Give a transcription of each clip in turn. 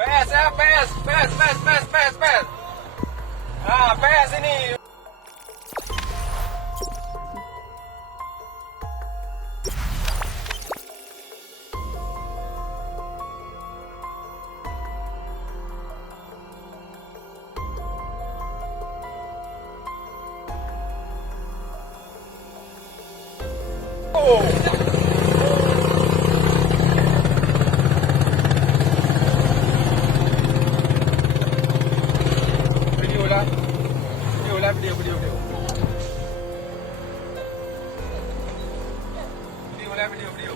PS ya, PS. Ah, PS ini. Oh. Video.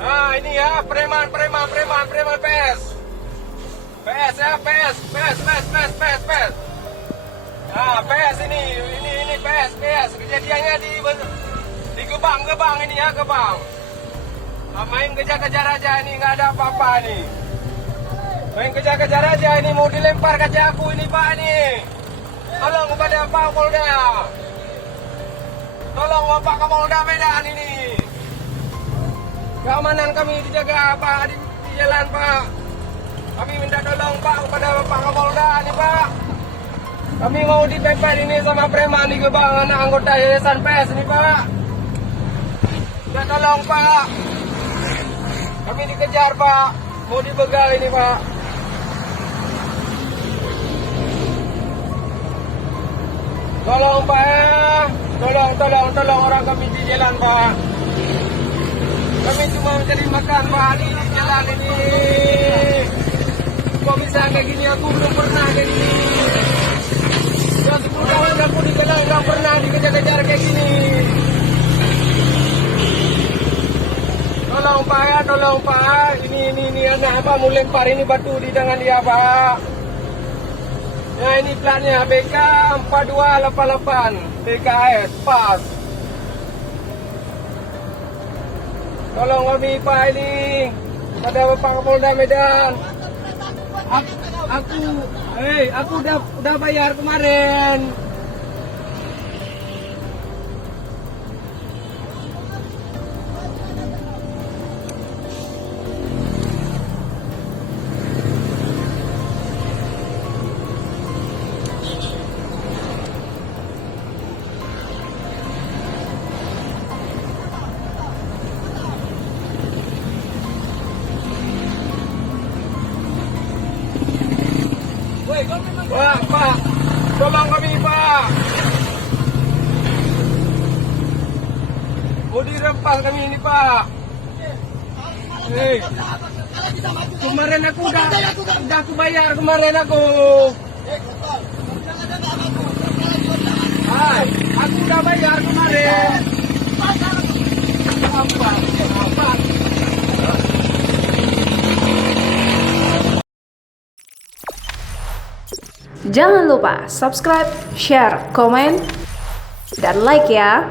Nah, ini ya preman PS. PS ya, PS. Nah, PS ini PS. Kejadiannya di Gebang ini ya, Gebang. Main kejar-kejar aja ini, nggak ada apa-apa nih. Main kejar-kejar aja ini, mau dilempar kaca aku ini Pak nih. Tolong kepada Pak Kapolda. Tolong Bapak Kapolda Medan ini. Keamanan kami dijaga Pak di jalan Pak. Kami minta tolong Pak kepada Bapak Kapolda nih Pak. Kami mau dipepet ini sama preman di Gebang, anak anggota Yayasan PS nih Pak. Minta tolong Pak. Kami dikejar Pak. Mau dibegal ini Pak. Tolong Pak ya. Tolong orang kami di jalan Pak. Kami cuma mencari makan Pak di jalan ini. Kok bisa kayak gini, aku belum pernah kayak gini. Sudah 10 tahun aku di jalan, belum pernah dikejar-kejar kayak gini. Tolong Pak. Ini anak apa mau lempar ini batu di tangan dia Pak. Nah ini platnya BK 4288 BKS pas. Tolong kami Pak ini pada Bapak Kapolda Medan. Aku udah bayar kemarin. Pak, tolong kami Pak. Mau dirempas kami ini Pak. Kemarin aku udah aku bayar kemarin aku. Aku udah bayar kemarin. Apa? Jangan lupa subscribe, share, komen, dan like ya.